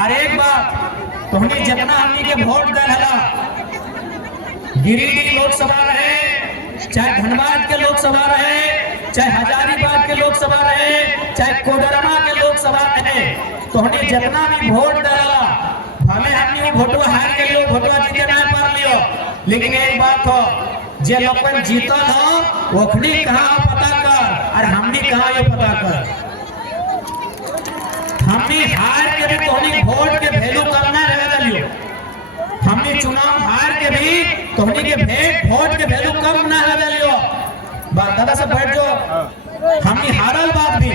और एक बात तुमने जितना हमनी के वोट दिला, गिरिडीह लोकसभा रहे, चाहे धनबाद के लोकसभा रहे, चाहे हजारीबाग के लोकसभा रहे, चाहे कोडरमा के लोकसभा रहे, तुमने जितना भी वोट दिला, भले हमने वोटवा हार के लियो, वोटवा जीते ना पार लियो, लेकिन एक बात हो, जे लोगन जीतल हो ओखनी कहाँ पता कर और हमनी कहाँ ये पता कर। हमनी हार के भी तोहनी वोट के वैल्यू करना रह लियो, हमनी चुनाव हार के भी तोहनी के वोट के वैल्यू कम ना रह लियो। बात दादा से बैठ जो, हमनी हारल बात भी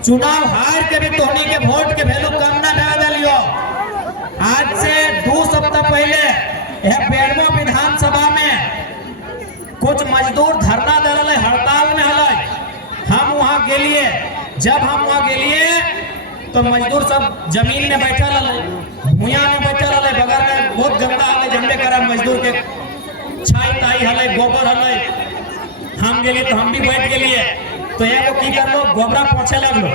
चुनाव हार के भी तोहनी के वोट के वैल्यू कम ना रह लियो। आज से 2 सप्ताह पहले यह बेड़वा विधानसभा में कुछ मजदूर धरना दे रहे, हड़ताल में हल, हम वहां के लिए, जब हम वहां के लिए तो मजदूर सब जमीन में बैठा रहे, भूया में बैठा रहे, बगल में बहुत गंदा हले, जंबे करा मजदूर के छाई ताई हले, गोबर हले, हम गेली तो हम भी बैठ गेलिए। तो एगो की कर लो, गोबरा पोछे लगलो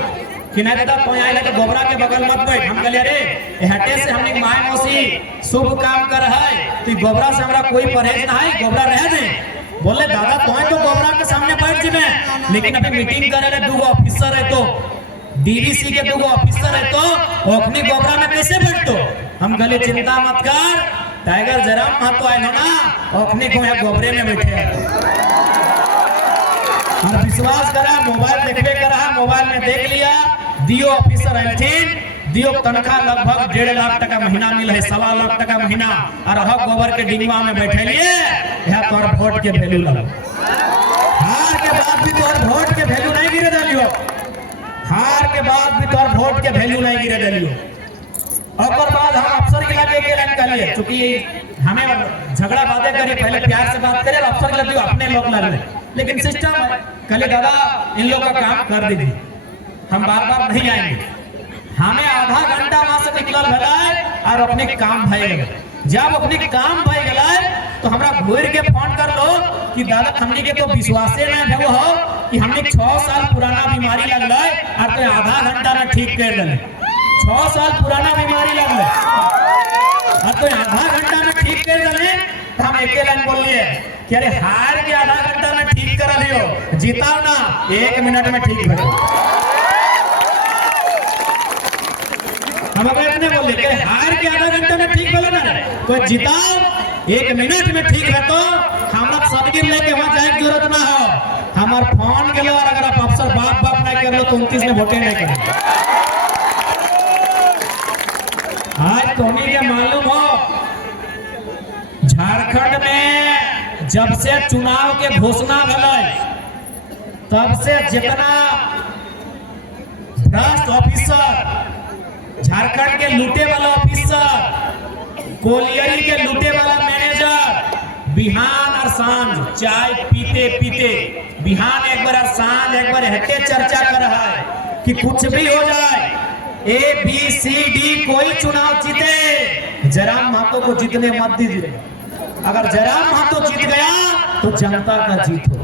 कि ना दादा कोई आए तो गोबरा के बगल मत बैठ। हम कहलिए अरे हटे से हमने माय मौसी शुभ काम कर है, तो गोबरा से हमरा कोई परहेज ना है, गोबरा रह दे। बोले दादा तो गोबरा के सामने बैठ जी में, लेकिन अभी मीटिंग करे रहे 2 ऑफिसर है, तो डीवीसी के 2 ऑफिसर है, तो ओखनी गोबरा में कैसे बैठतो। हम कहले चिंता मत कर, टाइगर जराम महतो आए ना, ओखनी को यहाँ गोबरे में बैठे। और विश्वास करा, मोबाइल देखबे करा, मोबाइल में देख लिया, दियो ऑफिसर एंटीन दियो तनखा लगभग 1.5 लाख टका महीना मिल है, 1.25 लाख टका महीना, और हक गोबर के डिंगवा में बैठे लिए। यह तोर वोट के वैल्यू लग, हार के बाद भी तोर वोट के वैल्यू नहीं गिरे दिलियो, हार के बाद भी तोर वोट के वैल्यू नहीं गिरे दिलियो। और बाद हम अफसर के लगे के लाइन कर लिए, चूंकि हमें झगड़ा बातें करी, पहले प्यार से बात करे, अफसर के लगे अपने लोग लग रहे, लेकिन सिस्टम कले दादा इन लोगों का काम कर दीजिए, हम बार बार नहीं आएंगे। हमें आधा घंटा वहां से निकल गए और अपने काम भय गए। जब अपने काम भय गए तो हमरा घूर के फोन कर लो कि दादा हमने के तो विश्वासे ना भेव हो कि हमने 6 साल पुराना बीमारी लगल और तो आधा घंटा में ठीक कर दिले। 6 साल पुराना बीमारी लगल और तो आधा घंटा में ठीक कर दिले। तो हम एक लाइन बोलिए कि अरे हार के आधा घंटा में ठीक करा लियो, जीताओ ना 1 मिनट में ठीक हो। हम अपने बोले कि हार के आधा घंटा में ठीक बोले ना, तो जिताओ 1 मिनट में ठीक है। तो हम लोग सबके लेके वहां जाए की जरूरत ना हो, हमार फोन के लो, और अगर आप अफसर बाप बाप नहीं कर लो तो 29 में वोटे नहीं करें। आज तुम्हें क्या मालूम हो, झारखंड में जब से चुनाव के घोषणा भले, तब से जितना भ्रष्ट ऑफिसर, झारखंड के लूटे वाला ऑफिसर, कोलियरी के लूटे वाला मैनेजर, बिहान और सांझ चाय पीते पीते, बिहान एक बार और सांझ एक बार हटे चर्चा कर रहा है कि कुछ भी हो जाए, ABCD कोई चुनाव जीते, जयराम महतो को जीतने मत दीजिए। अगर जयराम महतो जीत गया तो जनता का जीत हो।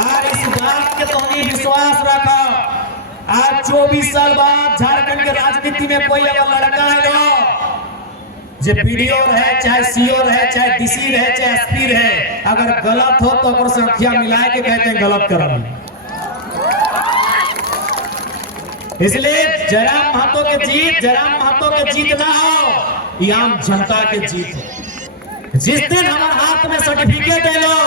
और इस बात के तो विश्वास रखा, आज 24 साल बाद झारखंड के राजनीति में कोई अगर लड़का है जो पीडीओ है, चाहे सीओ है, चाहे डीसी है, चाहे एसपी है, अगर गलत हो तो संख्या मिला के कहते हैं गलत कर। इसलिए जयराम महतो के जीत, जयराम महतो के जीत ना हो, ये आम जनता के जीत है। जिस दिन हमारे हाथ में सर्टिफिकेट है लो,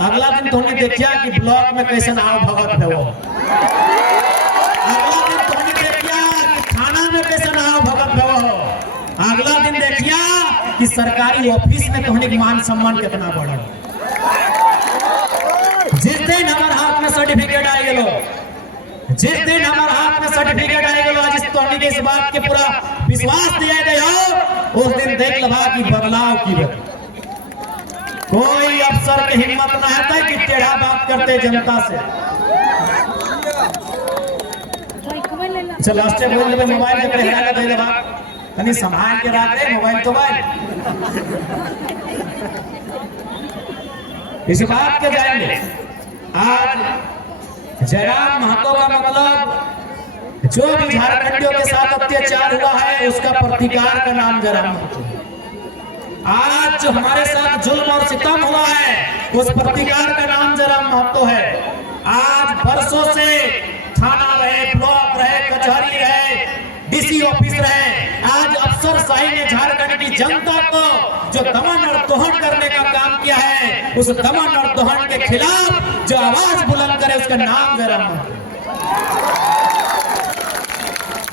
अगला दिन तुमने देखिया कि ब्लॉक में कैसे नाव भगत है वो, अगला दिन तुमने देखिया कि थाना में कैसे नाव भगत है वो, अगला दिन देखिया कि सरकारी ऑफिस में तुमने मान सम्मान कितना बढ़ा। जिस दिन हमारे हाथ में सर्टिफिकेट आए गेलो, जिस दिन हमारे हाथ में सर्टिफिकेट आए गेलो, आज तुमने इस बात के पूरा विश्वास दिया गया, उस दिन देख लगा कि बदलाव की बात। कोई अफसर की हिम्मत ना है कि टेढ़ा बात करते जनता से। चल लास्ट बोल ले, मोबाइल जब हेरा के दे दे बात, तनी संभाल के रख दे मोबाइल। तो भाई इस बात के जाएंगे, आज जयराम महतो का मतलब जो भी झारखंडियों के साथ अत्याचार हुआ है उसका प्रतिकार का नाम जरा महतो। आज जो हमारे साथ जुल्म और सितम हुआ है उस प्रतिकार का नाम जरा महतो है। आज बरसों से थाना रहे, ब्लॉक रहे, कचहरी रहे, डीसी ऑफिस रहे, आज अफसरशाही ने झारखंड की जनता को जो दमन और दोहन करने का काम किया है, उस दमन और दोहन के खिलाफ जो आवाज बुलंद करे उसका नाम जरा महतो।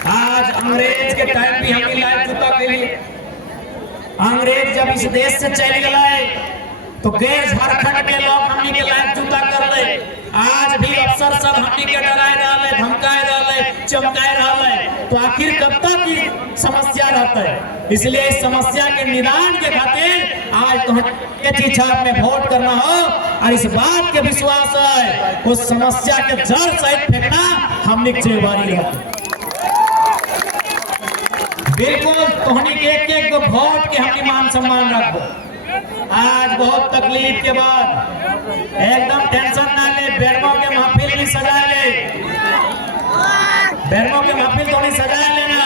आज अंग्रेज के टाइम भी हम लाइफ जूता के लिए अंग्रेज जब इस देश से चले गए तो गैर झारखंड के लोग हमनी के लाइफ जूता कर ले। आज भी अफसर सब हमनी के डराए रहे, धमकाए रहे, चमकाए रहे, तो आखिर कब तक की समस्या रहता है। इसलिए इस समस्या के निदान के खातिर आज तो के छाप में वोट करना हो और इस बात के विश्वास है उस समस्या के जड़ सहित फेंकना हमनी की जिम्मेवारी है। बिल्कुल तोहनी के एक वोट के हमनी मान सम्मान रखो। आज बहुत तकलीफ के बाद एकदम टेंशन ना ले, बेरमो के महफिल भी सजा ले, बेरमो के महफिल तो नहीं सजा लेना।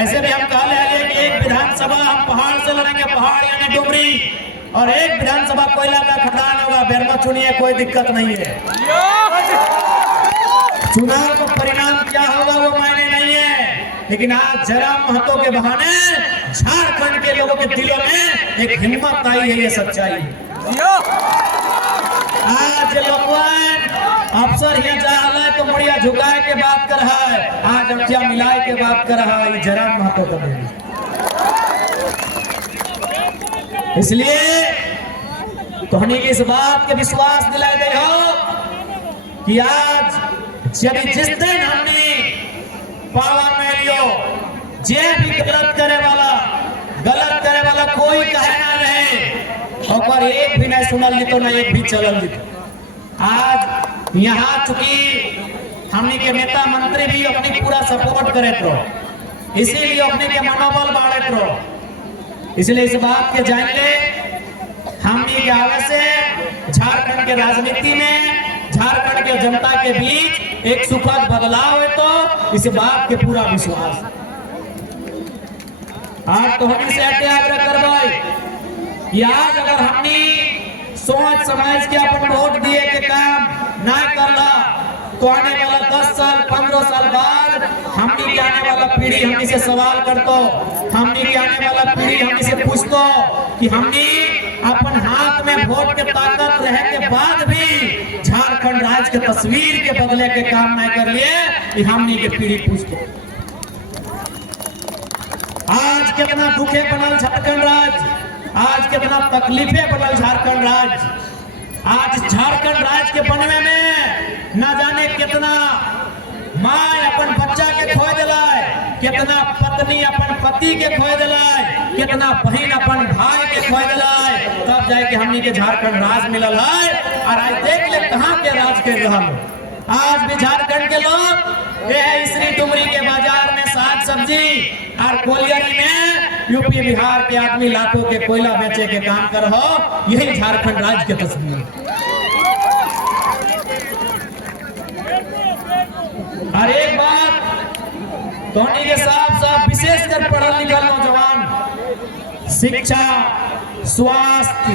ऐसे भी हम कहा ले कि एक विधानसभा हम पहाड़ से लड़ेंगे, पहाड़ यानी डुमरी, और एक विधानसभा कोयला का खदान होगा। बेरमो चुनिए, कोई दिक्कत नहीं है। चुनाव का परिणाम क्या होगा वो मायने नहीं है, लेकिन आज जयराम महतो के बहाने झारखंड के लोगों के दिलों में एक हिम्मत आई है, ये सच्चाई है। आज लोगन अफसर यहाँ जा रहा है तो मुड़िया झुकाए के बात कर रहा है, आज अखिया मिलाए के बात कर रहा है, जयराम महतो का देन। इसलिए तोहनी की इस बात के विश्वास दिलाए दे हो कि आज जब जिस दिन हमने पावर में लियो, जे भी गलत करे वाला कोई कहे ना रहे और एक भी नहीं सुनल ली तो ना एक भी चलल ली। आज यहाँ चूंकि हमने के नेता मंत्री भी अपनी पूरा सपोर्ट करे तो इसीलिए अपने के मनोबल बढ़े तो, इसलिए इस बात के जान ले हमने के आवे से झारखंड के राजनीति में, झारखंड के जनता के बीच एक सुखद बदलाव है तो इस बात के पूरा विश्वास। आज तो हम से आग्रह करवाई कि आज अगर हमने सोच समझ के अपन वोट दिए के काम ना करला तो आने वाला 10 साल 15 साल बाद हमने के आने वाला पीढ़ी हमने से सवाल करतो, हमने के आने वाला पीढ़ी हमने से पूछतो कि हमने अपन हाथ में वोट के ताकत रहने के बाद भी झारखंड राज्य के तस्वीर के बदले के काम नहीं कर लिए, कि हमने के पीढ़ी पूछतो। आज कितना दुखे बनल झारखंड राज्य, आज कितना तकलीफे बनल झारखंड राज्य। आज झारखंड राज्य के बनने में न जाने कितना माँ अपन बच्चा के खोए दिलाए, कितना पत्नी अपन पति के खोए दिलाए, कितना बहन अपन भाई के खोए दिलाए, तब जाके हमनी के झारखंड राज मिलल है। और आज देख ले कहाँ के राज कर रहा है। आज भी झारखंड के लोग इसरी डुमरी के बाजार में साग सब्जी और कोलियरी में यूपी बिहार के आदमी लाखों के कोयला बेचे के काम कर रहो, यही झारखंड राज्य के तस्वीर। और एक बात धोनी के साथ विशेषकर पढ़ल लिखल नौजवान, शिक्षा, स्वास्थ्य,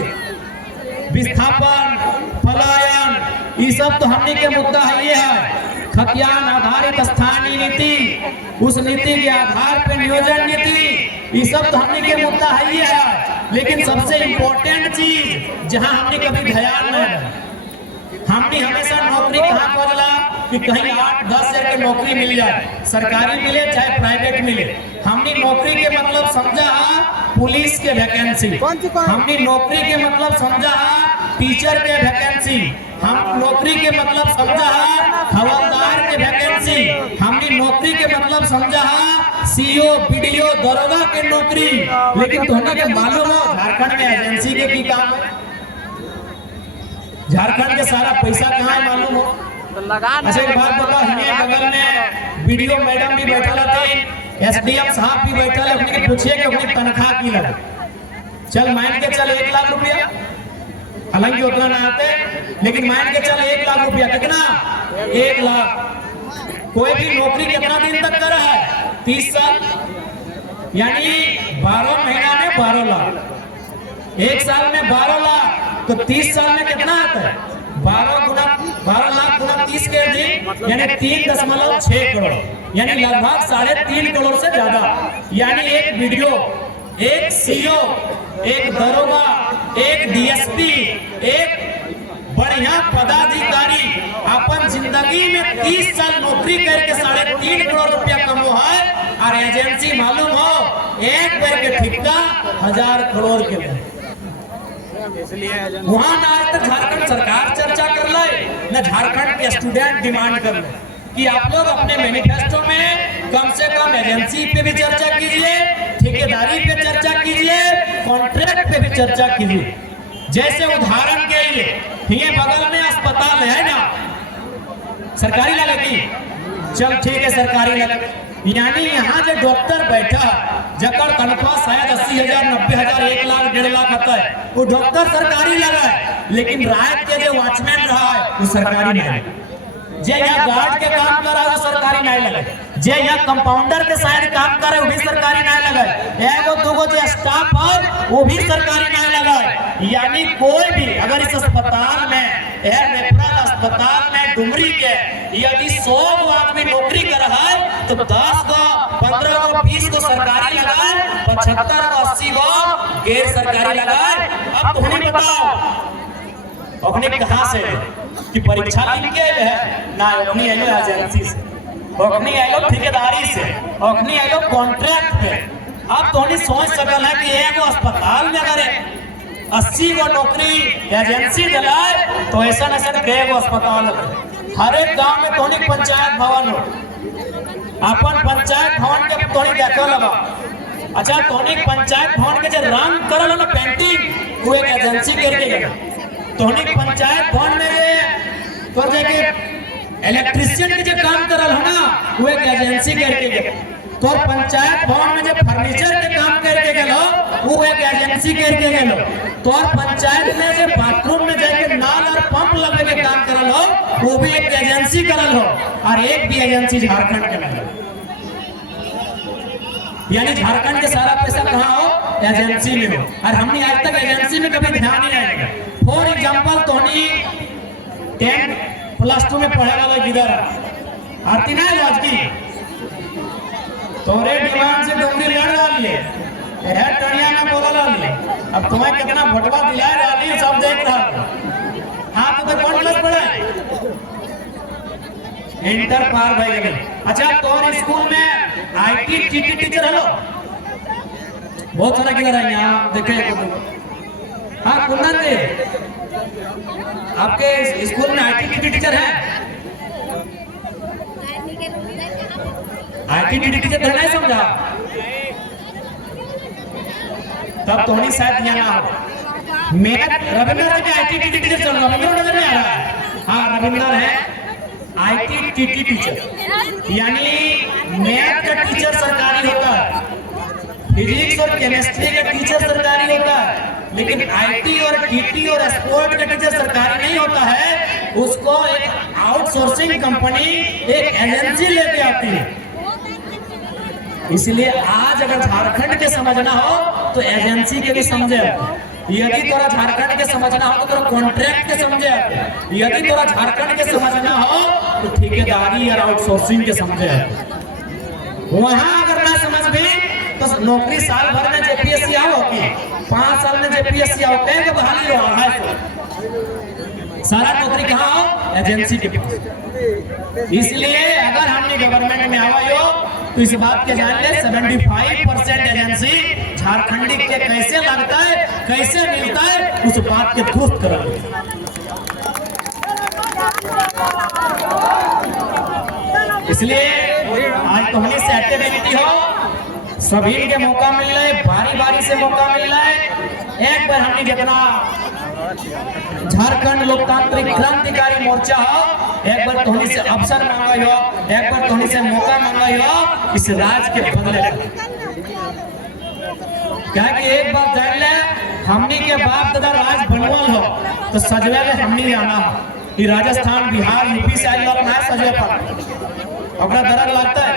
विस्थापन, पलायन, ये सब तो हमने के मुद्दा है। ये है खतियान आधारित स्थानीय नीति, उस नीति के आधार पर नियोजन नीति, ये सब तो हमने के मुद्दा है। ये है लेकिन सबसे इम्पोर्टेंट चीज जहां हमने कभी ध्यान नहीं, हमने हमेशा नौकरी कहाँ खोजला कि कहीं 8-10 हजार की नौकरी मिल जाए, सरकारी मिले चाहे प्राइवेट मिले। हमने नौकरी के मतलब समझा पुलिस के वैकेंसी, हमने नौकरी के मतलब समझा टीचर के वैकेंसी, हम नौकरी के मतलब समझा हवलदार के वैकेंसी, हमने नौकरी के मतलब समझा सीओ, बीडीओ, दरोगा के नौकरी। लेकिन तुम्हें के मालूम हो झारखंड में एजेंसी के की काम है? झारखंड के सारा पैसा कहाँ है मालूम हो? अच्छा एक बात बताओ, हमें बगल में वीडियो मैडम भी बैठा थे, एसडीएम साहब भी बैठा है, अपने पूछिए कि अपनी तनख्वाह की लगे। चल मान के चल 1 लाख रुपया, हालांकि उतना ना आते, लेकिन मान के चल 1 लाख रुपया, कितना 1 लाख। कोई भी नौकरी कितना दिन तक कर रहा है? 30 साल, यानी 12 महीना में 12 लाख, एक साल में 12 लाख, तो 30 साल में कितना आता है? 12 लाख गुना 30 के दिन, यानी 3.6 करोड़, यानी लगभग 3.5 करोड़ से ज्यादा। यानी एक वीडियो, एक सीओ, एक दरोगा, एक डीएसपी, एक बढ़िया पदाधिकारी अपन जिंदगी में 30 साल नौकरी करके 3.5 करोड़ रुपया कमो है, और एजेंसी मालूम हो एक बार के ठिका 1000 करोड़ के। वहां ना आज तक झारखंड सरकार चर्चा कर ले, न झारखंड के स्टूडेंट डिमांड कर ले कि आप लोग अपने मैनिफेस्टो में कम से कम एजेंसी पे भी चर्चा कीजिए, ठेकेदारी पे चर्चा कीजिए, कॉन्ट्रैक्ट पे भी चर्चा कीजिए। जैसे उदाहरण के लिए ये बगल में अस्पताल है ना, सरकारी लगे की, चल ठीक है सरकारी लगे, यानी यहाँ जो डॉक्टर बैठा जकर तनख्वाह शायद 80,000, 90,000, 1 लाख, 1.5 लाख आता है, वो डॉक्टर सरकारी लगा है, लेकिन रात के जो वॉचमैन रहा है वो सरकारी नहीं है। जे यहाँ गार्ड के काम कर रहा है वो सरकारी नहीं लगे, जे यहाँ कंपाउंडर के शायद काम कर रहे वो भी सरकारी नहीं लगे, एगो दूगो जो स्टाफ है वो भी सरकारी नहीं लगा। यानी कोई भी अगर इस अस्पताल में, रेफरल अस्पताल में डुमरी के यदि 100 आदमी नौकरी कर रहा है तो 10 गो, 15 गो, 20 गो सरकारी लगा, 75 गो, 80 गो गैर सरकारी लगा। अब तुम्हें बताओ अपने कहां से कि परीक्षा लिख के आए है ना, अपनी आए एजेंसी से, अपनी आए ठेकेदारी से, अपनी आए कॉन्ट्रैक्ट पे। अब तो नहीं सोच सकल है कि एगो अस्पताल में अगर 80 गो नौकरी एजेंसी दिलाए तो ऐसा न कई अस्पताल हर एक गांव में तो नहीं पंचायत भवन हो, अपन पंचायत भवन के तो नहीं देखा लगा। अच्छा तो नहीं पंचायत भवन के जो रंग करल ना पेंटिंग वो एक एजेंसी करके गया, तो नहीं पंचायत भवन में तो जाके इलेक्ट्रिशियन के जो काम करल हो ना वो एक एजेंसी करके गया, तो पंचायत भवन में जो फर्नीचर के काम करके गलो वो एक एजेंसी करके गलो, तो पंचायत में जो बाथरूम में जाके नाल और पंप लगे के काम करल हो वो भी एक एजेंसी करल हो, और एक भी एजेंसी झारखंड के नहीं। यानी झारखंड के सारा पैसा कहाँ हो? एजेंसी में हो, और हमने आज तक एजेंसी में कभी ध्यान नहीं आएगा। फॉर एग्जाम्पल तो 10+2 में पढ़े वाला गिदर आती ना आज की तोरे डिमांड से डोंगी लड़ डालिए, टनिया में बोला डालिए, अब तुम्हें कितना भटवा दिला डालिए सब देख रहा। हाँ तो कौन क्लास पढ़ा है? इंटर पार भाई गए। अच्छा तो स्कूल में आईटी टीटी टीचर हेलो बहुत सारा किधर है यहाँ देखे। हाँ कुंदन जी आपके स्कूल में आईटी टीटी टीचर है? आईटी टीचर तो नहीं समझा, तब तो नहीं शायद यहाँ हो। मेरा रविंद्र जी आईटी टीचर चल रहा, रविंद्र नजर में आ रहा है। हाँ रविंद्र है आईटी टीचर, यानी मैथ का टीचर सरकारी होता है, फिजिक्स और केमिस्ट्री का टीचर सरकारी होता है, लेकिन आईटी और टीटी और स्पोर्ट का टीचर सरकारी नहीं होता है। उसको एक आउटसोर्सिंग कंपनी, एक एजेंसी लेके आती है। इसलिए आज अगर झारखंड के समझना हो तो एजेंसी के भी समझे, यदि तोरा झारखंड के समझना हो तो तोरा कॉन्ट्रैक्ट के समझे, यदि तोरा झारखंड के समझना हो तो ठेकेदारी और आउटसोर्सिंग के समझे। वहां अगर ना समझ भी तो नौकरी साल भर में जेपीएससी आओ की 5 साल में जेपीएससी आओ कहे तो बहाली हो है, सारा नौकरी कहाँ हो? एजेंसी के पास। इसलिए अगर हमने गवर्नमेंट में आवा हो तो इस बात के जान ले 75% एजेंसी झारखंडी के कैसे लगता है, कैसे मिलता है, उस बात के दुरुस्त करा। इसलिए आज तो हमें से एक्टिविटी हो, सभी के मौका मिल रहा है, बारी बारी से मौका मिल रहा है। एक बार हमने जितना झारखंड लोकतांत्रिक क्रांतिकारी मोर्चा हो, एक बार तोहनी से अवसर मांगा हो, एक बार तोहनी से मौका मांगा हो इस राज के बदले। क्या कि एक बात जान ले, हमनी के बाप दादा राज बनवल हो तो सजवे में हमनी आना हो। राजस्थान बिहार यूपी से लोग ना सजवे पर, ओकरा दर्द लगता है,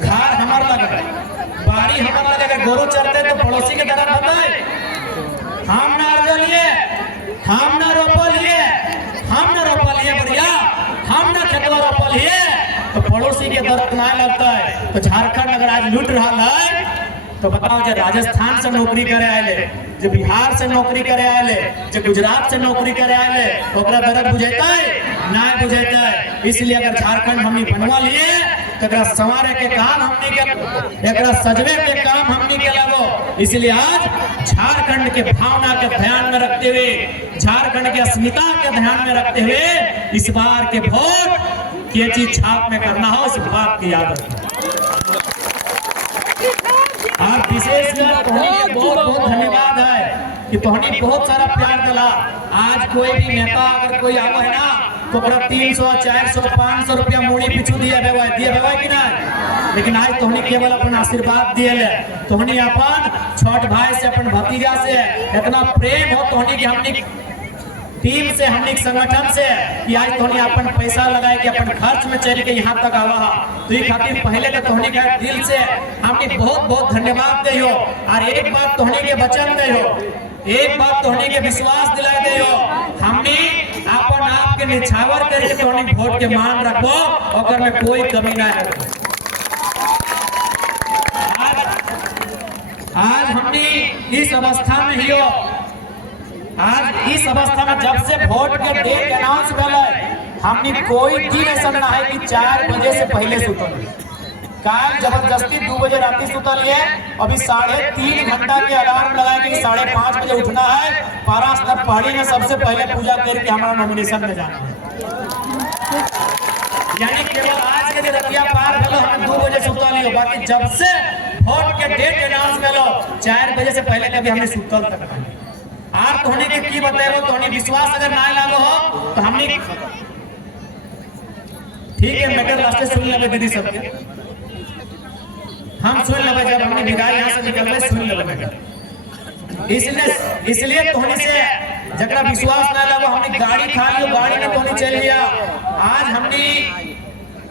खार हमार लगे, बाड़ी हमार लगे, गोरू चरते तो पड़ोसी के दर्द होता है। हम ना लिए, हम ना रोपलिए, हम ना रोपलिए बढ़िया, हम ना खेतवा रोपलिए तो पड़ोसी के दर्द ना लगता है। तो झारखंड अगर आज लूट रहा है तो बताओ, जो राजस्थान से नौकरी करे आए, जो बिहार से नौकरी करे आए, जो गुजरात से नौकरी करे आए, ओकरा दर्द बुझेता है ना बुझेता है। इसलिए अगर झारखंड हमनी बनवा लिए तो एकरा संवारे के काम हमनी के, एकरा सजवे के काम हमनी के लगो। इसलिए आज झारखंड के भावना के ध्यान में रखते हुए, झारखंड के अस्मिता के ध्यान में रखते हुए इस बार के वोट ये चीज छाप में करना हो, इस बात की याद रखें। और विशेष बहुत बहुत धन्यवाद है कि तोहनी बहुत सारा प्यार दिला। आज कोई भी नेता अगर कोई आवा है ना तो 300 400 500 रुपया मूड़ी पिछू दिए बेवा कि ना, लेकिन आज तोहनी केवल अपन आशीर्वाद दिए ले। तोहनी अपन छोट भाई से, अपन भतीजा से इतना प्रेम हो तोहनी की हमनी टीम से, हमने संगठन से कि आज तोहनी अपन पैसा लगाए कि अपन खर्च में चल के यहाँ तक आवा। तो ये खातिर पहले तो तोहनी का दिल से हमने बहुत बहुत धन्यवाद दे हो। और एक बात तोहनी के वचन दे हो, एक बात तोहनी के विश्वास दिला दे हो, हमने अपन आप के निछावर करके तोहनी वोट के मान रखो, अगर में कोई कमी ना है। आज हमने इस अवस्था में ही हो, आज इस अवस्था में जब से वोट के डेट अनाउंस भेल, हमने कोई दिन ऐसा ना है कि 4 बजे से पहले सुतल। काल जबरदस्ती 2 बजे रात सुतल है, अभी 3.5 घंटा के अलार्म लगाए कि 5:30 बजे उठना है, पारा स्तर पहाड़ी में सबसे पहले पूजा करके हमारा नॉमिनेशन में जाना है। यानी केवल आज के रतिया पार भेलो हम 2 बजे सुतल हो, बाकी जब से वोट के डेट अनाउंस भेलो 4 बजे से पहले कभी हमने सुतल तक नहीं। आप तोहनी के की बताएबो, तोहनी विश्वास अगर ना लागो हो तो हमनी ठीक है मैटर लास्ट सुन लेबे दीदी सबके, हम सुन लेबे जब हमने विदाई यहां से निकलबे सुन लेबे मैटर। इसलिए तोहनी से जकरा विश्वास ना लागो हमनी गाड़ी खा लियो, गाड़ी में तोहनी चल लिया। आज हमनी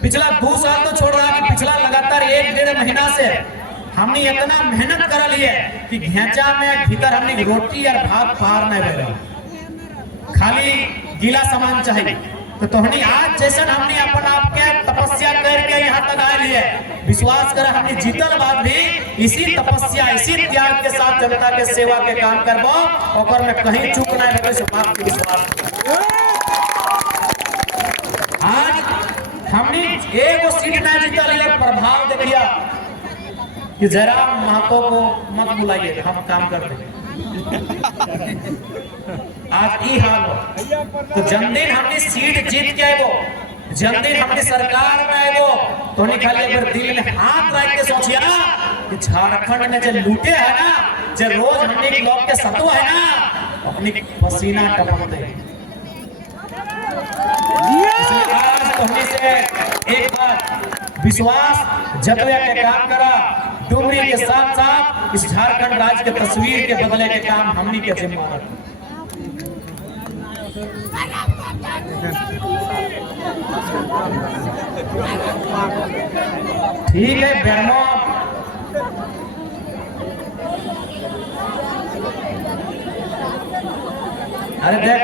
पिछला 2 साल तो छोड़ रहा कि पिछला लगातार 1-1.5 महीना से हमने इतना मेहनत कर लिए कि घेचा में भीतर हमने रोटी और भात पार नहीं बना, खाली गीला सामान चाहिए। तो तोहनी आज जैसे हमने अपन आप के तपस्या करके यहाँ तक आए लिए, विश्वास कर हमने जीतल बाद भी इसी तपस्या, इसी त्याग के साथ जनता के सेवा के काम करबो, ओकर में कहीं चूक नहीं होवे, से बात के विश्वास। आज हमने एगो सीट ना जीतल, ये प्रभाव देखिया कि जरा महतो को मत बुलाइए, हम काम करते हैं। आज ये हाल हो तो जन्मदिन हमने सीट जीत के आएगो, जन्मदिन हमने सरकार में आएगो, तो खाली एक बार दिल में हाथ रख के सोचिया कि झारखंड में जो लूटे है ना, जो रोज हमने लोग के सत्व है ना, अपनी पसीना टपकते हैं। आज तोहनी से एक बार विश्वास जतवे के काम करा, डुमरी के साथ साथ इस झारखंड राज्य के तस्वीर के बदले के काम हमनी के जिम्मेदार। ठीक है बहनों, अरे देख,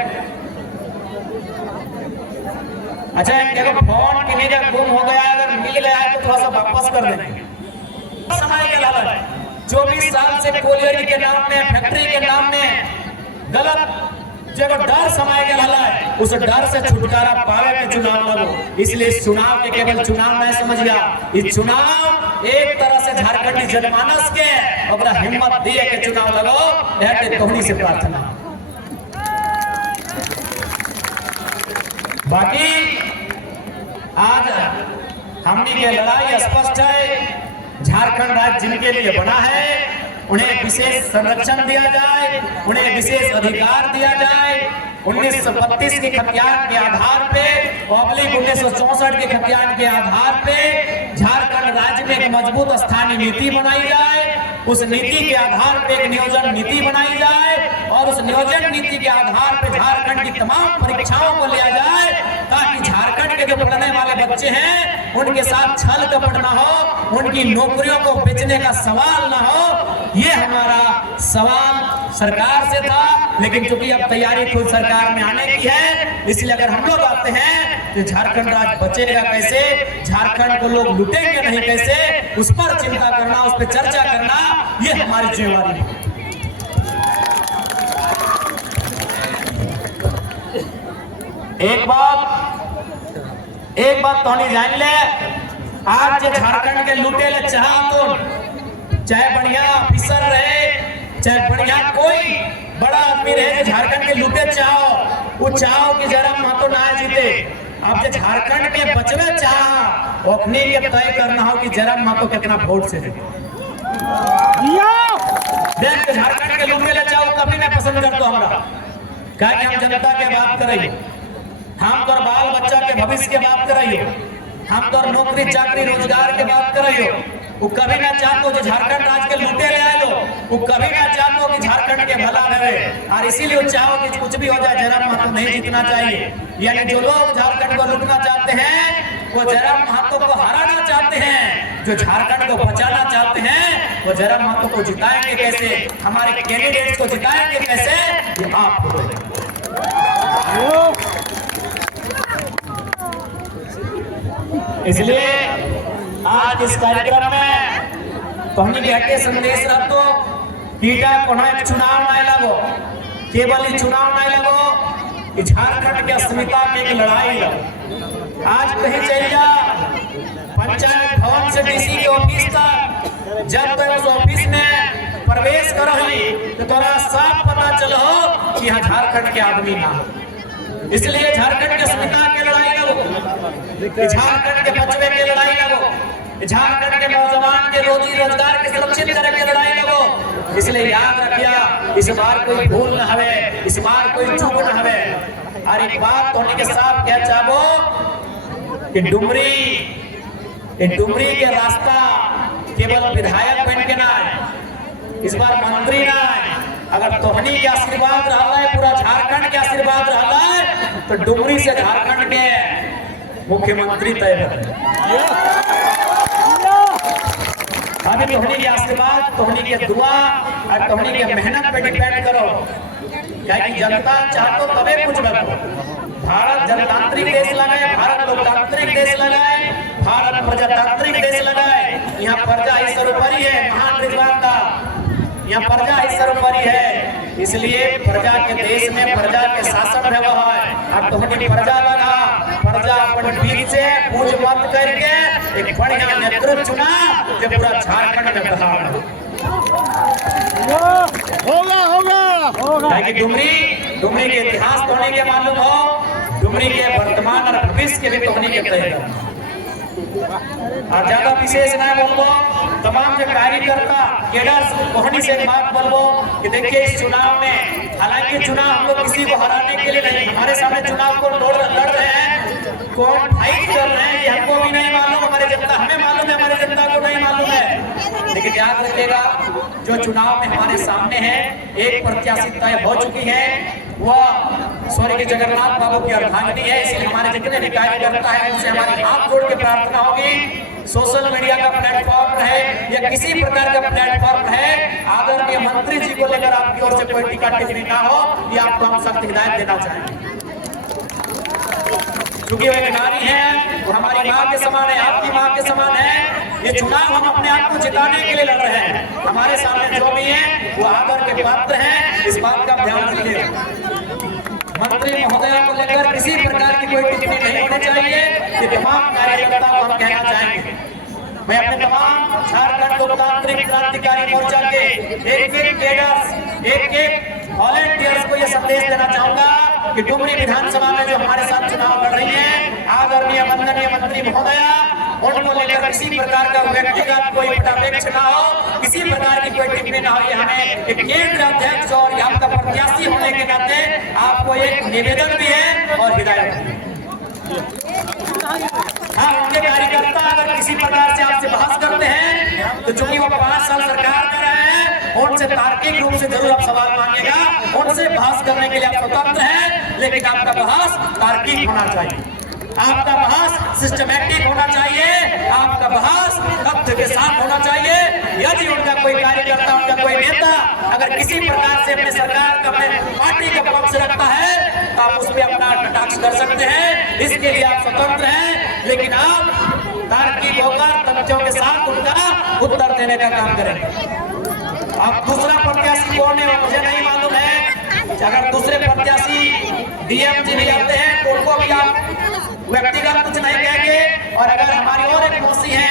अच्छा देखो फोन की नहीं गुम हो गया, अगर मिल गया है तो थोड़ा सा वापस कर देंगे। समय के लालच 24 साल से कोलियरी के नाम में, फैक्ट्री के नाम में गलत जो डर समय के लालच, उस डर से छुटकारा पावे के चुनाव लड़ो। इसलिए इस चुनाव के केवल चुनाव नहीं समझ गया, इस चुनाव एक तरह से झारखंडी जनमानस के अपना हिम्मत दिए के चुनाव लड़ो, यह तोहनी से प्रार्थना। बाकी आज हमनी के लड़ाई स्पष्ट है, झारखंड राज्य जिनके लिए बना है उन्हें विशेष संरक्षण दिया जाए, उन्हें विशेष अधिकार दिया जाए। 1932 के खतियान के आधार पे, 1964 के खतियान के आधार पे झारखंड राज्य में एक मजबूत स्थानीय नीति बनाई जाए। उस नीति के आधार पे एक नियोजन नीति बनाई जाए और उस नियोजन नीति के आधार पे झारखंड की तमाम परीक्षाओं को लिया जाए, ताकि झारखंड के जो पढ़ने वाले बच्चे हैं उनके साथ छल कपट ना हो, उनकी नौकरियों को बेचने का सवाल ना हो। ये हमारा सवाल सरकार से था, लेकिन चूंकि अब तैयारी खुद सरकार में आने की है, इसलिए अगर हम लोग आते हैं तो झारखंड राज्य बचेगा कैसे, झारखंड को लोग लूटेंगे नहीं कैसे, उस पर चिंता करना, उस पर चर्चा करना, ये हमारी जिम्मेवारी है। एक बात तो नहीं जान ले, आज जो झारखंड के लूटे ले चाह तो चाहे बढ़िया ऑफिसर रहे, चाहे बढ़िया कोई बड़ा आदमी रहे, झारखंड के लूटे चाहो, वो चाहो कि जयराम महतो ना जीते। अब जो झारखंड के बचवे चाह अपनी के तय करना हो कि जयराम महतो कितना वोट से देख झारखंड के लूटे ले चाहो कभी ना पसंद कर दो हमरा, क्या हम जनता के बात करेंगे, हम तो बाल बच्चा के भविष्य के बात कराइए, हम तो नौकरी चाकरी रोजगार के बात कराइए। वो कभी ना चाहते जो झारखंड राज्य के लूटे ले आए लो, वो कभी ना चाहते कि झारखंड के भला रहे, और इसीलिए चाहो कि कुछ भी हो जाए जयराम महतो नहीं जीतना चाहिए। यानी जो लोग झारखंड को लूटना चाहते हैं वो जयराम महतो को हराना चाहते हैं, जो झारखंड को बचाना चाहते हैं वो जयराम महतो को जिताएंगे कैसे, हमारे कैंडिडेट्स को जिताएंगे कैसे, ये आप इसलिए आज इस कार्यक्रम में तो हमने हटे संदेश रखो कीटा कोना चुनाव नहीं लगो, केवल ही चुनाव नहीं लगो, झारखंड के अस्मिता की एक लड़ाई लगो। आज कहीं चल जा पंचायत भवन से डीसी के ऑफिस तक, जब तक उस ऑफिस में प्रवेश करही तो तोरा साफ पता चलो कि यहाँ झारखंड के आदमी ना, इसलिए झारखंड के अस्मिता की लड़ाई लगो, झारखंड के बचवे की लड़ाई लगो, झारखंड के नौजवान के रोजी रोजगार के सुरक्षित करे की लड़ाई लगो। इसलिए याद रखिया इस बार कोई भूल न हवे, इस बार कोई चूक न हवे। और एक बात होने के साथ क्या चाहो कि डुमरी के रास्ता केवल विधायक बन के ना है, इस बार मंत्री ना है, अगर तोहनी के आशीर्वाद रहा है, पूरा झारखंड के आशीर्वाद रहा है, तो डुमरी से झारखंड के मुख्यमंत्री तय है। अभी तोहनी के आशीर्वाद, तोहनी के दुआ और तोहनी के मेहनत पे डिपेंड करो, क्या जनता चाहतो तबे कुछ बनो। भारत जनतांत्रिक देश लगाए, भारत लोकतांत्रिक देश लगाए, भारत प्रजातांत्रिक देश लगाए, यहाँ प्रजा ही सर्वोपरि है, महान विद्वान का यहाँ प्रजा ही सर्वोपरि है। इसलिए प्रजा के देश में प्रजा के शासन है वह है, अब तोहनी प्रजा लगा, प्रजा अपन बीच से पूज मत करके एक बढ़िया नेतृत्व चुना जो पूरा झारखंड में बहाल होगा। डुमरी के इतिहास तो नहीं के मालूम हो, डुमरी के वर्तमान और भविष्य के भी तो नहीं के तय करना। और ज्यादा विशेष नहीं बोलबो, तमाम जो कार्यकर्ता केडर कोहनी से बात बोलबो कि देखिए इस चुनाव में, हालांकि चुनाव हम लोग किसी को हराने के लिए नहीं, हमारे सामने चुनाव को लड़ रहे हैं, कौन फाइट कर रहे हैं ये हमको भी नहीं मालूम, हमारे जनता हमें मालूम है, हमारे जनता को नहीं मालूम है। लेकिन याद रखिएगा जो चुनाव में हमारे सामने है, एक प्रत्याशी तय हो चुकी है, वह स्वर्गीय जगन्नाथ बाबू की अर्धांगिनी है। इसलिए हमारे जितने भी कार्यकर्ता है उनसे हमारी हाथ जोड़ के प्रार्थना होगी, सोशल मीडिया का प्लेटफॉर्म है या किसी प्रकार का प्लेटफॉर्म है, आदरणीय मंत्री जी को लेकर आपकी ओर से कोई टीका टिप्पणी ना हो, ये आपको हम सख्त हिदायत देना चाहेंगे। क्योंकि वे नारी है, वो हमारी माँ के समान है, आपकी माँ के समान है। ये चुनाव हम अपने आप को जिताने के लिए लड़ रहे हैं, हमारे सामने जो भी है वो आदर के पात्र हैं, इस बात का ध्यान रखिए। मंत्री महोदय को लेकर किसी प्रकार की कोई टिप्पणी नहीं होनी चाहिए, ये तमाम कार्यकर्ताओं को हम कहना चाहेंगे। मैं अपने तमाम झारखंड लोकतांत्रिक क्रांतिकारी मोर्चा के एक कैडर्स, एक वॉलंटियर्स को यह संदेश देना चाहूंगा कि डुमरी विधानसभा में जो हमारे साथ चुनाव लड़ रही है, आदरणीय वंदनीय मंत्री महोदया, उनको लेकर किसी प्रकार का व्यक्तिगत कोई अपेक्ष ना हो, किसी प्रकार की कोई टिप्पणी ना हो। हमें एक केंद्र अध्यक्ष और यहाँ का प्रत्याशी होने के नाते आपको एक निवेदन भी है और हिदायत भी है। हाँ, उनके कार्यकर्ता अगर किसी प्रकार से आपसे बहस करते हैं तो चूंकि वो 5 साल सरकार में रहे, उनसे तार्किक रूप से जरूर आप सवाल मांगेगा, उनसे बहस करने के लिए आप स्वतंत्र हैं, लेकिन आपका बहस तार्किक होना चाहिए, आपका बहस सिस्टमैटिक होना चाहिए, आपका बहस तथ्य के साथ होना चाहिए। यदि उनका कोई कार्यकर्ता, उनका कोई नेता अगर किसी प्रकार से अपने सरकार का, अपने पार्टी का पक्ष रखता है तो आप उस पर अपना कटाक्ष कर सकते हैं, इसके लिए आप स्वतंत्र हैं, लेकिन आप तार्किक होकर तथ्यों के साथ उनका उत्तर देने का काम करेंगे। अब दूसरा प्रत्याशी कौन है मुझे नहीं मालूम है, अगर दूसरे प्रत्याशी डीएम जी भी आते हैं तो उनको भी आप व्यक्तिगत कुछ नहीं कहेंगे, और अगर हमारी और एक मौसी है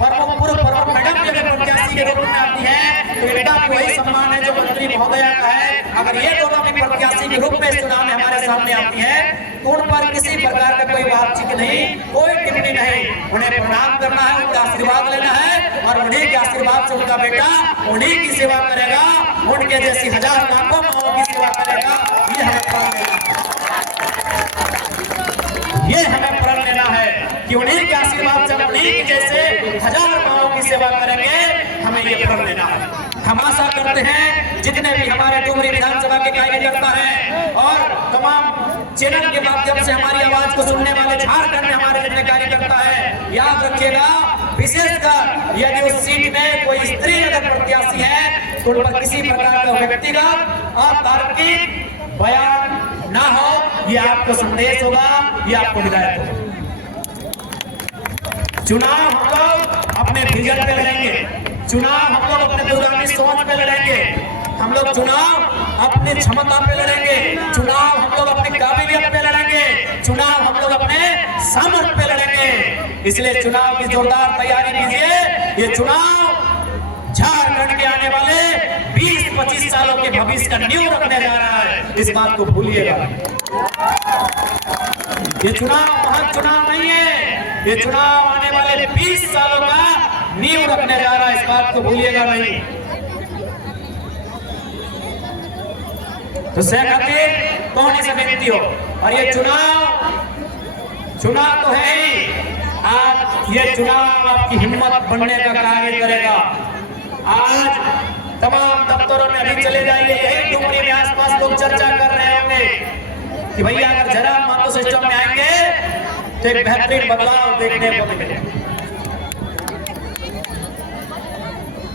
पूर्व प्रमुख मैडम के प्रत्याशी के रूप में आती है तो इनका भी वही सम्मान है जो मंत्री महोदया का है। अगर ये दोनों भी प्रत्याशी के रूप में चुनाव में हमारे सामने आती है तो उन पर किसी प्रकार का कोई बातचीत नहीं, कोई टिप्पणी नहीं, उन्हें प्रणाम करना है, उनका आशीर्वाद लेना है और उन्हीं के आशीर्वाद से उनका बेटा उन्हीं की सेवा करेगा, उनके जैसी हजार लाखों माओं की सेवा करेगा। ये हमें प्रण लेना है, ये हमें प्रण लेना है कि उन्हीं के आशीर्वाद से उन्हीं के जैसे हजार माओं की सेवा करेंगे, हमें ये प्रण लेना है। हम आशा करते हैं जितने भी हमारे डुमरी विधानसभा के कार्यकर्ता हैं और तमाम चैनल के माध्यम से हमारी आवाज को सुनने वाले झारखंड में हमारे जितने कार्यकर्ता हैं, याद रखिएगा विशेषकर यदि उस सीट में कोई स्त्री अगर प्रत्याशी है तो उन पर किसी प्रकार का व्यक्तिगत और तार्किक बयान ना हो, ये आपको संदेश होगा, ये आपको हिदायत होगा। चुनाव हम लोग अपने विजन पे लड़ेंगे, चुनाव हम लोग अपने दूरगामी सोच पे लड़ेंगे, हम लोग चुनाव अपनी क्षमता पे लड़ेंगे, चुनाव हम लोग अपनी काबिलियत पे लड़ेंगे, चुनाव हम लोग अपने सामर्थ्य पे लड़ेंगे। इसलिए चुनाव की जोरदार तैयारी कीजिए। ये चुनाव झारखंड के आने वाले 20-25 सालों के भविष्य का नींव रखने जा रहा है, इस बात को भूलिएगा। ये चुनाव महज चुनाव नहीं है, ये चुनाव आने वाले 20 सालों का नींव रखने जा रहा है, इस बात को भूलिएगा नहीं। तो सहमति कौन सी विनती हो, और ये चुनाव तो है ही, आज ये चुनाव आपकी हिम्मत बढ़ने का कार्य करेगा। आज तमाम दफ्तरों में अभी चले जाएंगे, यही डुमरी में आसपास लोग चर्चा कर रहे होंगे कि भैया अगर जरा मानो सिस्टम में आएंगे तो एक बेहतरीन बदलाव देखने को मिलेगा।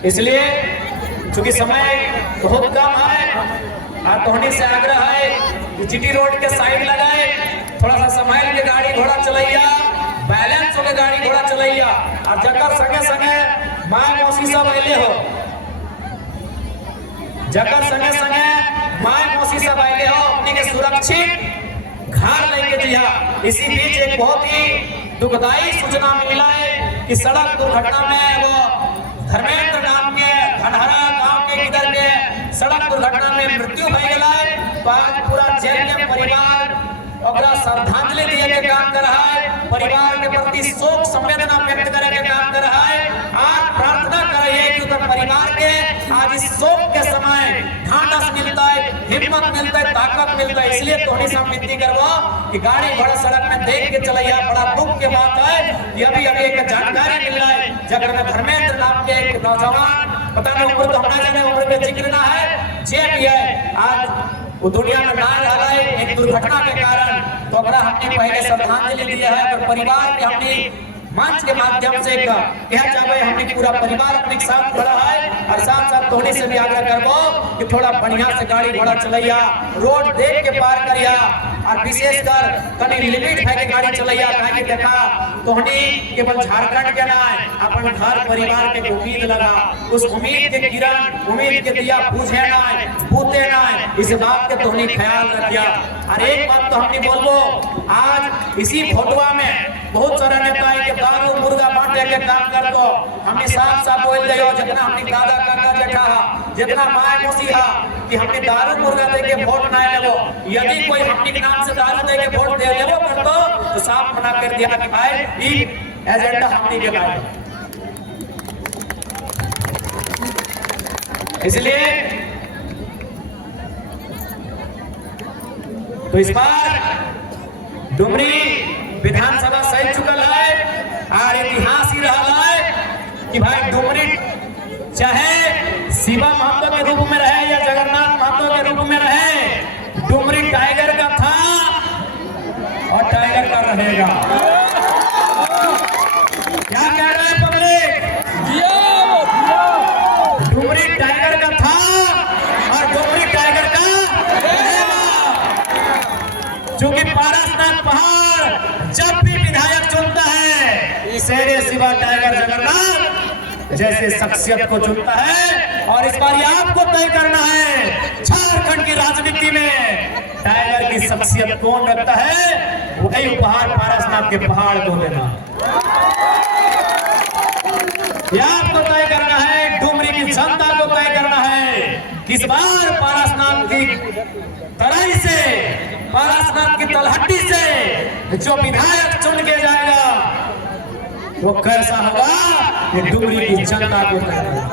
इसलिए चूंकि समय बहुत कम है, तोहनी से आग्रह है कि जीटी रोड के साइड लगाए, थोड़ा सा संभाल के गाड़ी घोड़ा चलैया, बैलेंस होकर गाड़ी घोड़ा चलैया, और जकर संगे संगे माय मौसी सब अले हो, जकर संगे संगे माय मौसी सब अले हो, अपने के सुरक्षित घर लेके दिया। इसी बीच एक बहुत ही दुखदायी सूचना मिला है कि सड़क दुर्घटना में वो धर्मेंद्र नाम के धनहरा गांव के किधर के सड़क दुर्घटना में मृत्यु हो गया है। तो आज पूरा जेल के परिवार श्रद्धांजलि दिए के काम कर रहा है, परिवार के प्रति शोक संवेदना व्यक्त करे के काम कर रहा है। आज प्रार्थना कर रही है कि उधर परिवार के आज इस शोक के समय ढांढस मिलता है, हिम्मत मिलता है, ताकत मिलता है। इसलिए थोड़ी सा विनती करवा कि गाड़ी घोड़ा सड़क में देख के चलैया। बड़ा दुख के बात है, ये अभी एक जानकारी मिल रहा है, जगह में धर्मेंद्र नाम के एक नौजवान, पता नहीं उम्र तो हमने जाने उम्र के जिक्र ना है, जे भी है, आज वो दुनिया में ना रहा है एक दुर्घटना के कारण। तो अगर हमने पहले श्रद्धांजलि दिया है, अगर परिवार के हमने मंच के माध्यम से कह चाहे हमने पूरा परिवार अपने साथ खड़ा है, और साथ साथ थोड़ी से भी आग्रह करबो कि थोड़ा बढ़िया से गाड़ी घोड़ा चलैया, रोड देख के पार करिया, और विशेषकर कहीं लिमिट है कि गाड़ी चलैया। कहीं देखा तोहनी केवल झारखंड के ना अपन घर परिवार के उम्मीद लगा, उस उम्मीद के किरण, उम्मीद के दिया बुझे ना बूते ना, इस बात के तोहनी ख्याल रखिया। और एक बात तो हमने बोलबो, आज इसी फोटोआ में बहुत सारा नेता है कि दारू मुर्गा बांटे के काम कर दो। हमने साफ साफ बोल दियो, जितना हमने दादा काका जेठा जितना माय मौसी कि हमने दारू मुर्गा दे के वोट ना लेवो। यदि कोई हमने के नाम से दारू दे के वोट दे लेवो कर तो साफ मना कर दिया कि भाई ई एजेंडा हमने के लाए। इसलिए तो इस बार डुमरी विधानसभा सही चुकल है, और इतिहास ही रहा है कि भाई डुमरी चाहे शिवा महतो के शेरे शिवा टाइगर जगन्नाथ जैसे शख्सियत को चुनता है। और इस बार आपको तय करना है झारखंड की राजनीति में टाइगर की शख्सियत कौन रखता है, वही उपहार पारसनाथ के पहाड़ को देना। यह आपको तय करना है, डुमरी की जनता को तय करना है कि इस बार पारसनाथ की तराई से, पारसनाथ की तलहटी से जो विधायक चुन के जाएगा वो कैसा होगा, ये डुमरी की जनता को तय करना।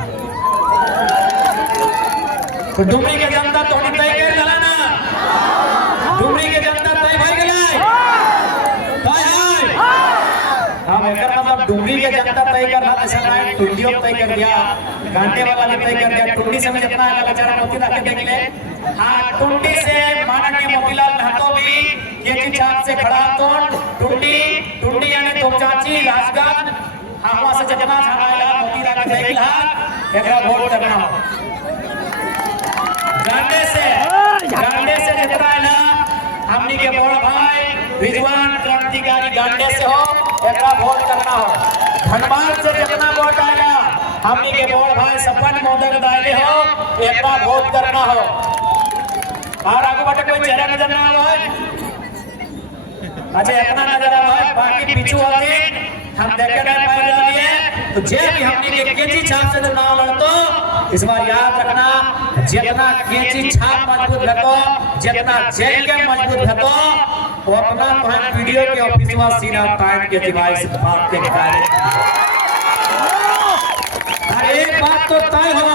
तो डुमरी के जनता तो तय कर डालना, डुमरी के जनता तय भाई गलाय हम एक मतलब डुमरी के जनता तय करना, ऐसा नहीं टुंडियों तय कर दिया, घंटे वाला ने तय कर दिया। टुंडी से में जितना है बेचारा मोतीलाल के देख ले। हाँ, टुंडी से माननीय मोतीलाल महतो भी ये की छाप से खड़ा तो टुंडी यानी तो चाची राजगंज हवा से जितना छानाला मोतीलाल के देख ला एकरा वोट करना हो। गांडे से जितना है ना हमनी के बड़ भाई रिजवान क्रांतिकारी गांडे से हो, एकरा वोट करना हो। धनबाद से जितना वोट आएगा हमनी के बड़ भाई सपन मोदक दायले हो, एकरा वोट करना हो। और आगे बटे कोई चेहरा नजर ना आवे, अच्छा इतना नजर आवे, बाकी पीछू वाले हम देखे नहीं पाए जा रही है। तो जे भी हमनी के केजी छाप से चुनाव लड़तो, इस बार याद रखना जितना केजी छाप मजबूत रखो, जितना जेल के मजबूत रखो, वो अपना वीडियो के ऑफिस में सीना काट के डिवाइस बात के निकाले। एक बात तो तय हो,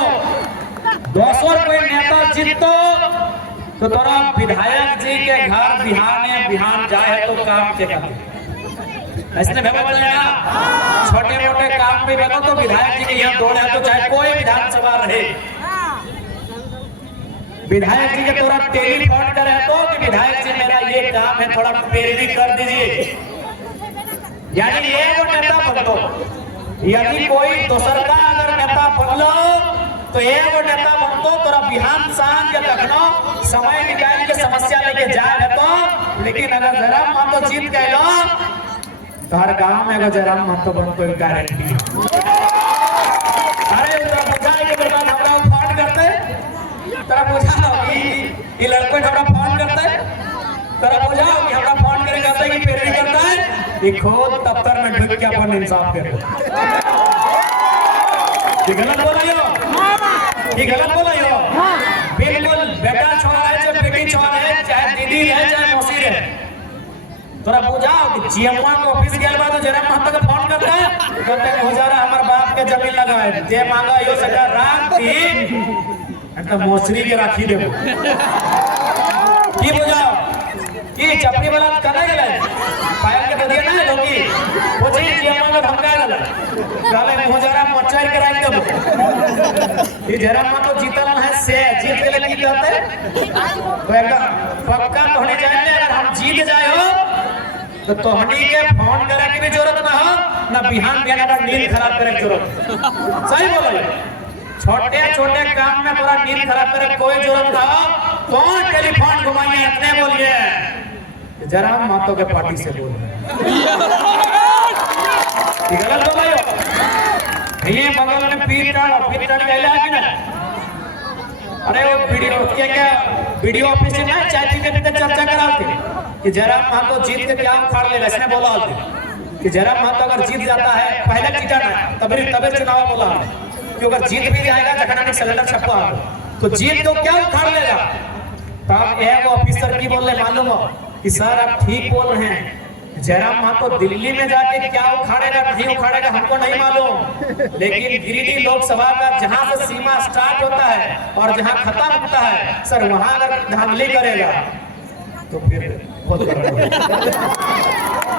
200 रुपए नेता जीतो तो तोरा विधायक जी के घर बिहान जाए तो काम के कर ऐसे बोल छोटे मोटे काम भी बनो तो विधायक जी के यहाँ दौड़े तो चाहे कोई विधानसभा रहे, विधायक जी के तोरा टेलीफोन करे तो कि विधायक जी मेरा ये काम है थोड़ा पैरवी कर दीजिए। यानी ये वो नेता बन लो, यदि कोई दूसर का अगर नेता बन लो तो ये वो नेता बन लो, तोरा बिहान शाम के लखनऊ समय निकाल के समस्या लेके जाए तो। लेकिन अगर जयराम महतो जीत गए लो तो हर गांव में जयराम महतो बन कोई गारंटी। अरे उधर बुझाए के बर्बाद हमरा फोन करते, तेरा बुझाओ कि ये लड़का हमरा फोन करते, तेरा बुझाओ कि हमरा फोन करे करते कि पैरवी करता है, ये खुद दफ्तर में ढुक के अपन इंसाफ करे। ये गलत बोला यो, ये गलत बोला यो। बिल्कुल बेटा छोड़ा है चाहे बेटी छोड़ा है, चाहे दीदी है चाहे मौसी है, तोरा बुझाओ कि जीएमओ के ऑफिस गेल बा तो जयराम महतो के फोन करता है, कहते हैं गुजारा हमार बाप के जमीन लगाए, जे मांगा यो सरकार रात दिन तो मौसरी के राखी देबो। की बुझाओ की चपड़ी वाला कने गेलै पायल के बदिया ना लोगी पूछी जीएमओ के धमका गेलै कहले गुजारा मचाई के राख देबो। ये जयराम महतो जीतल है से जीत गेले की कहते तो एकदम पक्का होने चाहिए। अगर हम जीत जाए हो तो तोहनी के फोन करे की भी जरूरत ना हो, ना बिहान नींद खराब करे की जरूरत। सही बोलो, छोटे छोटे काम में पूरा नींद खराब करे कोई जरूरत ना हो। कौन टेलीफोन घुमाइए अपने बोलिए, जयराम महतो के पार्टी से बोल गलत बोला ये बगल में पीर कहला है कि ना। अरे वो वीडियो ऑफिस से ना चाची के भीतर चर्चा कराते कि जयराम महतो जीत के क्या उखाड़ ले, इसने बोला कि जयराम महतो अगर जीत जाता है, पहले जीता ना तभी चुनाव बोला कि अगर जीत भी जाएगा जखनानी सिलेंडर छपवा तो जीत तो क्या उखाड़ लेगा। तब एक ऑफिसर की बोल रहे मालूम हो कि सर आप ठीक बोल रहे हैं, जयराम महतो दिल्ली में जाके क्या उखाड़ेगा नहीं उखाड़ेगा हमको नहीं मालूम, लेकिन गिरिडीह लोकसभा का जहां से सीमा स्टार्ट होता है और जहां खत्म होता है सर वहां अगर धांधली करेगा तो फिर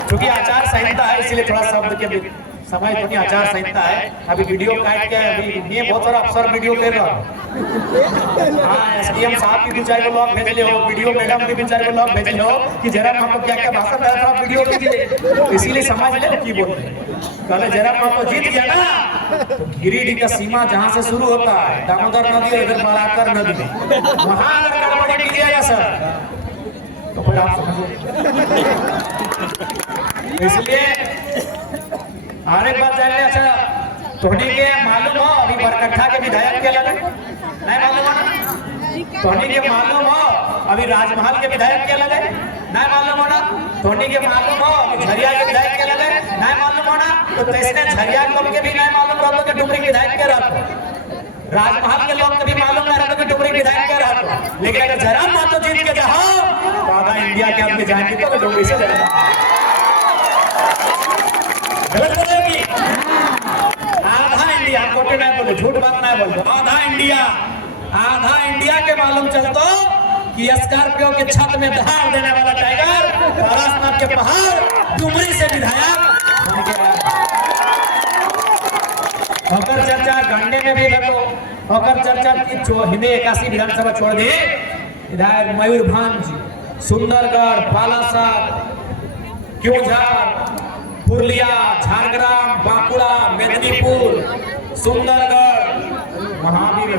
क्योंकि आचार संहिता है इसलिए थोड़ा शब्द के समय थोड़ी आचार संहिता है। अभी वीडियो काट के अभी ये बहुत सारा अफसर वीडियो कर रहा है। हाँ एसडीएम साहब भी 2-4 को लोग भेज ले हो, वीडियो मैडम भी 2-4 को लोग भेज ले हो कि जयराम महतो क्या क्या भाषण दे रहा था वीडियो कीजिए, इसीलिए समझ ले की बोल रहे कहले जयराम महतो जीत गया ना तो गिरिडीह का सीमा जहाँ से शुरू होता है दामोदर नदी और इधर बराकर नदी वहां अगर गड़बड़ी कीजिएगा सर तो फिर आप समझिए। इसलिए और एक बात जान ले, अच्छा तोहनी के मालूम हो अभी बरकट्ठा के विधायक के लगे नहीं मालूम हो ना? तोहनी के मालूम हो अभी राजमहल के विधायक के लगे नहीं मालूम हो ना? तोहनी के मालूम हो अभी झरिया के विधायक के लगे नहीं मालूम हो ना? तो तैसने झरिया लोग के भी नहीं मालूम रहता कि डुमरी विधायक के रहता, राजमहल के लोग कभी मालूम नहीं रहता कि डुमरी विधायक के रहता। लेकिन अगर जरा मातो जीत के जाओ तो आधा इंडिया के आदमी जाएंगे तो डुमरी से गलत बोलेगी। आधा इंडिया, कोटे नहीं बोले, झूठ बात नहीं बोलते, आधा इंडिया के मालूम चलतो कि स्कॉर्पियो के छत में धार देने वाला टाइगर राजनाथ के पहाड़ डुमरी से विधायक होकर चर्चा गंडे में भी लगो होकर चर्चा की हिंदे 81 विधानसभा छोड़ दी। इधर मयूरभंज, सुंदरगढ़, बालासार, क्योंझार, पुरलिया, झारग्राम, बांकुड़ा, मेदिनीपुर, सुंदरगढ़, महावीर